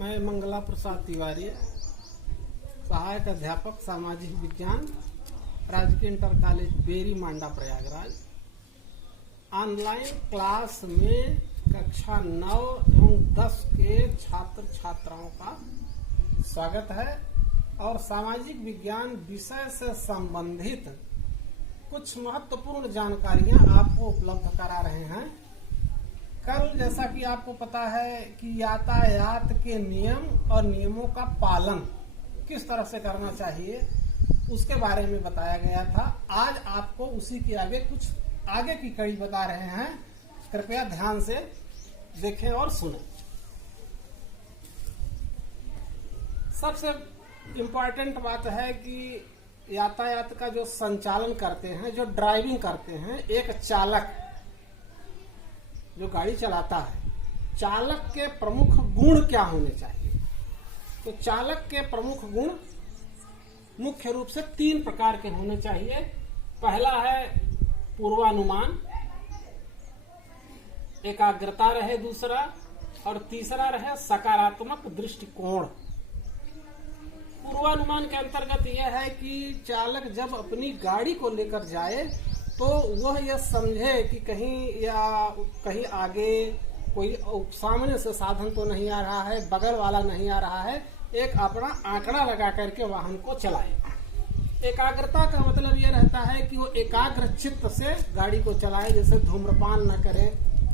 मैं मंगला प्रसाद तिवारी, सहायक अध्यापक सामाजिक विज्ञान, राजकीय इंटर कॉलेज बेरी मांडा प्रयागराज। ऑनलाइन क्लास में कक्षा 9 एवं 10 के छात्र छात्राओं का स्वागत है और सामाजिक विज्ञान विषय से संबंधित कुछ महत्वपूर्ण जानकारियां आपको उपलब्ध करा रहे हैं। कल जैसा कि आपको पता है कि यातायात के नियम और नियमों का पालन किस तरह से करना चाहिए उसके बारे में बताया गया था। आज आपको उसी के कुछ आगे की कड़ी बता रहे हैं। कृपया ध्यान से देखें और सुनें। सबसे इम्पोर्टेंट बात है कि यातायात का जो संचालन करते हैं, जो ड्राइविंग करते हैं, एक चालक जो गाड़ी चलाता है, चालक के प्रमुख गुण क्या होने चाहिए। तो चालक के प्रमुख गुण मुख्य रूप से 3 प्रकार के होने चाहिए। पहला है पूर्वानुमान, एकाग्रता रहे दूसरा, और तीसरा रहे सकारात्मक दृष्टिकोण। पूर्वानुमान के अंतर्गत यह है कि चालक जब अपनी गाड़ी को लेकर जाए तो वह यह समझे कि कहीं आगे कोई सामने से साधन तो नहीं आ रहा है, बगल वाला नहीं आ रहा है। एक अपना आंकड़ा लगा करके वाहन को चलाए। एकाग्रता का मतलब यह रहता है कि वो एकाग्र चित्त से गाड़ी को चलाए, जैसे धूम्रपान न करे,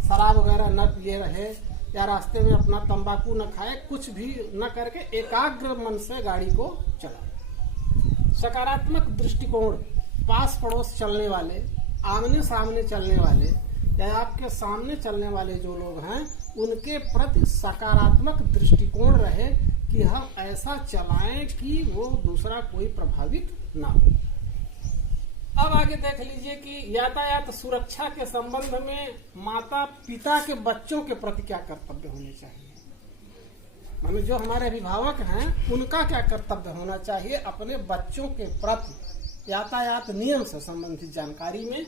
शराब वगैरह न पिए रहे, या रास्ते में अपना तंबाकू न खाए, कुछ भी न करके एकाग्र मन से गाड़ी को चलाए। सकारात्मक दृष्टिकोण, पास पड़ोस चलने वाले, आमने सामने चलने वाले या आपके सामने चलने वाले जो लोग हैं उनके प्रति सकारात्मक दृष्टिकोण रहे कि हम ऐसा चलाएं कि वो दूसरा कोई प्रभावित ना हो। अब आगे देख लीजिए कि यातायात सुरक्षा के संबंध में माता पिता के बच्चों के प्रति क्या कर्तव्य होने चाहिए। माने जो हमारे अभिभावक हैं उनका क्या कर्तव्य होना चाहिए अपने बच्चों के प्रति यातायात नियम से संबंधित जानकारी में।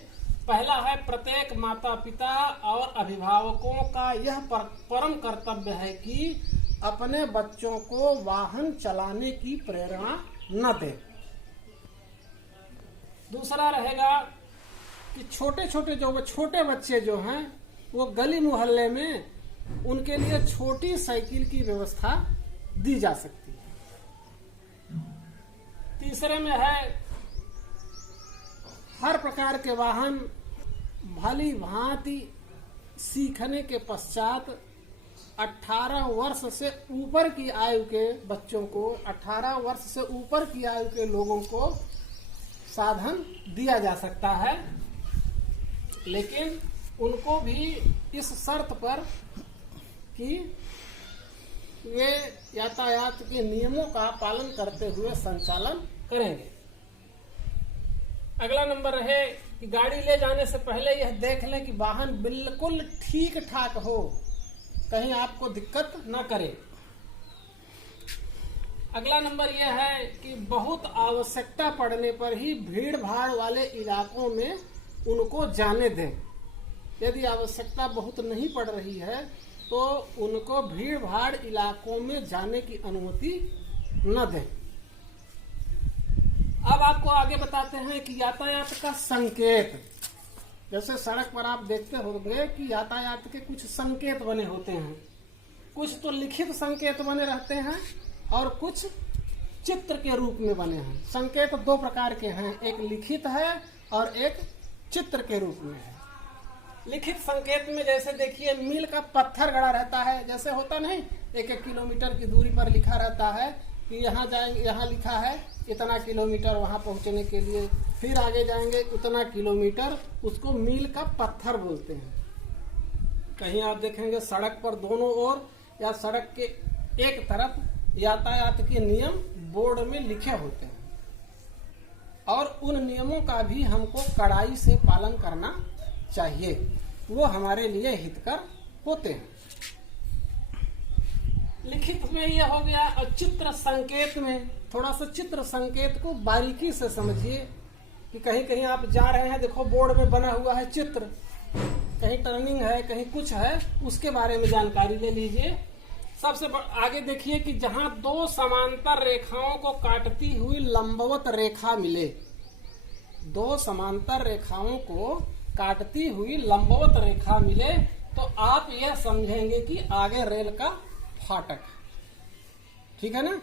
पहला है, प्रत्येक माता पिता और अभिभावकों का यह परम कर्तव्य है कि अपने बच्चों को वाहन चलाने की प्रेरणा न दें। दूसरा रहेगा कि छोटे बच्चे जो हैं वो गली मोहल्ले में उनके लिए छोटी साइकिल की व्यवस्था दी जा सकती है। तीसरे में है, हर प्रकार के वाहन भली भांति सीखने के पश्चात 18 वर्ष से ऊपर की आयु के बच्चों को, 18 वर्ष से ऊपर की आयु के लोगों को साधन दिया जा सकता है, लेकिन उनको भी इस शर्त पर कि वे यातायात के नियमों का पालन करते हुए संचालन करेंगे। अगला नंबर है कि गाड़ी ले जाने से पहले यह देख लें कि वाहन बिल्कुल ठीक ठाक हो, कहीं आपको दिक्कत न करे। अगला नंबर यह है कि बहुत आवश्यकता पड़ने पर ही भीड़ भाड़ वाले इलाकों में उनको जाने दें। यदि आवश्यकता बहुत नहीं पड़ रही है तो उनको भीड़ भाड़ इलाकों में जाने की अनुमति न दें। अब आपको आगे बताते हैं कि यातायात का संकेत, जैसे सड़क पर आप देखते होंगे कि यातायात के कुछ संकेत बने होते हैं। कुछ तो लिखित संकेत बने रहते हैं और कुछ चित्र के रूप में बने हैं। संकेत 2 प्रकार के हैं, एक लिखित है और एक चित्र के रूप में है। लिखित संकेत में जैसे देखिए मील का पत्थर गड़ा रहता है, जैसे होता नहीं, 1-1 किलोमीटर की दूरी पर लिखा रहता है कि यहाँ जाएंगे, यहाँ लिखा है इतना किलोमीटर वहां पहुंचने के लिए, फिर आगे जाएंगे उतना किलोमीटर, उसको मील का पत्थर बोलते हैं। कहीं आप देखेंगे सड़क पर दोनों ओर या सड़क के एक तरफ यातायात के नियम बोर्ड में लिखे होते हैं और उन नियमों का भी हमको कड़ाई से पालन करना चाहिए, वो हमारे लिए हितकर होते हैं। लिखित में यह हो गया। और चित्र संकेत में थोड़ा सा चित्र संकेत को बारीकी से समझिए कि कहीं कहीं आप जा रहे हैं, देखो बोर्ड में बना हुआ है चित्र, कहीं टर्निंग है, कहीं कुछ है, उसके बारे में जानकारी ले लीजिए। आगे देखिए कि जहां दो समांतर रेखाओं को काटती हुई लंबवत रेखा मिले, दो समांतर रेखाओं को काटती हुई लंबवत रेखा मिले, तो आप यह समझेंगे कि आगे रेल का फाटक। ठीक है ना?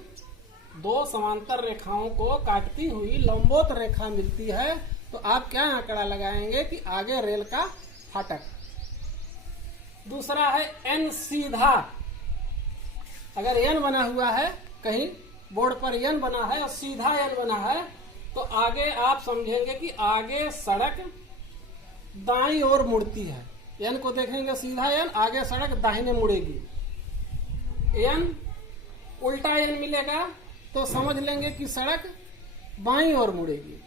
दो समांतर रेखाओं को काटती हुई लंबवत रेखा मिलती है तो आप क्या आंकड़ा लगाएंगे कि आगे रेल का फाटक। दूसरा है एन सीधा। अगर एन बना हुआ है, कहीं बोर्ड पर एन बना है और सीधा एन बना है, तो आगे आप समझेंगे कि आगे सड़क दाईं ओर मुड़ती है। एन को देखेंगे सीधा एन, आगे सड़क दाहिने मुड़ेगी। एन उल्टा एन मिलेगा तो समझ लेंगे कि सड़क बाईं ओर मुड़ेगी।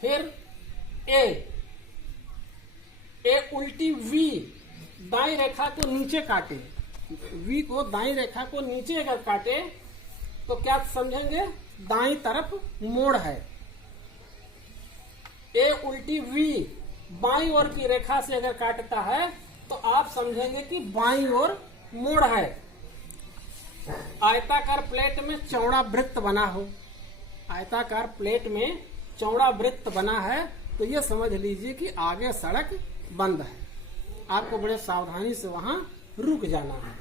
फिर ए उल्टी वी दाईं रेखा को नीचे काटे, वी को दाईं रेखा को नीचे अगर काटे तो क्या समझेंगे? दाईं तरफ मोड़ है। ए उल्टी वी बाईं ओर की रेखा से अगर काटता है तो आप समझेंगे कि बाईं ओर मोड़ है। आयताकार प्लेट में चौड़ा वृत्त बना हो, आयताकार प्लेट में चौड़ा वृत्त बना है तो ये समझ लीजिए कि आगे सड़क बंद है। आपको बड़े सावधानी से वहां रुक जाना है।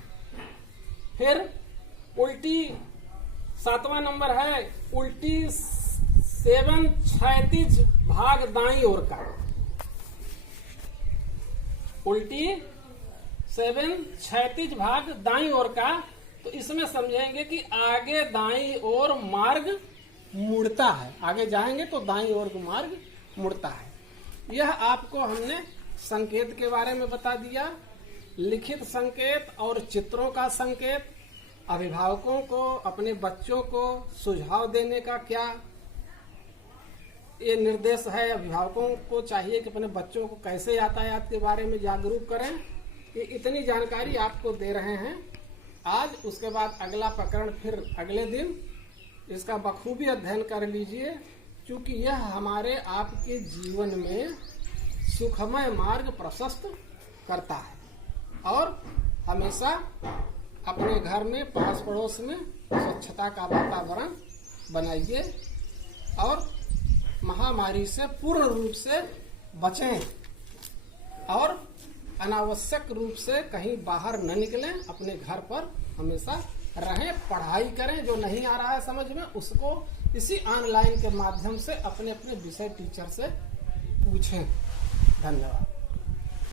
फिर उल्टी 7वां नंबर है उल्टी 7 क्षैतिज भाग दाईं ओर का। उल्टी 7 क्षैतिज भाग दाईं ओर का, तो इसमें समझेंगे कि आगे दाईं ओर मार्ग मुड़ता है। आगे जाएंगे तो दाईं ओर को मार्ग मुड़ता है। यह आपको हमने संकेत के बारे में बता दिया। लिखित संकेत और चित्रों का संकेत, अभिभावकों को अपने बच्चों को सुझाव देने का क्या ये निर्देश है। अभिभावकों को चाहिए कि अपने बच्चों को कैसे यातायात के बारे में जागरूक करें। ये इतनी जानकारी आपको दे रहे हैं आज। उसके बाद अगला प्रकरण फिर अगले दिन, इसका बखूबी अध्ययन कर लीजिए, क्योंकि यह हमारे आपके जीवन में सुखमय मार्ग प्रशस्त करता है। और हमेशा अपने घर में, पास पड़ोस में स्वच्छता का वातावरण बनाइए और महामारी से पूर्ण रूप से बचें और अनावश्यक रूप से कहीं बाहर न निकलें। अपने घर पर हमेशा रहें, पढ़ाई करें। जो नहीं आ रहा है समझ में, उसको इसी ऑनलाइन के माध्यम से अपने अपने विषय टीचर से पूछें। धन्यवाद।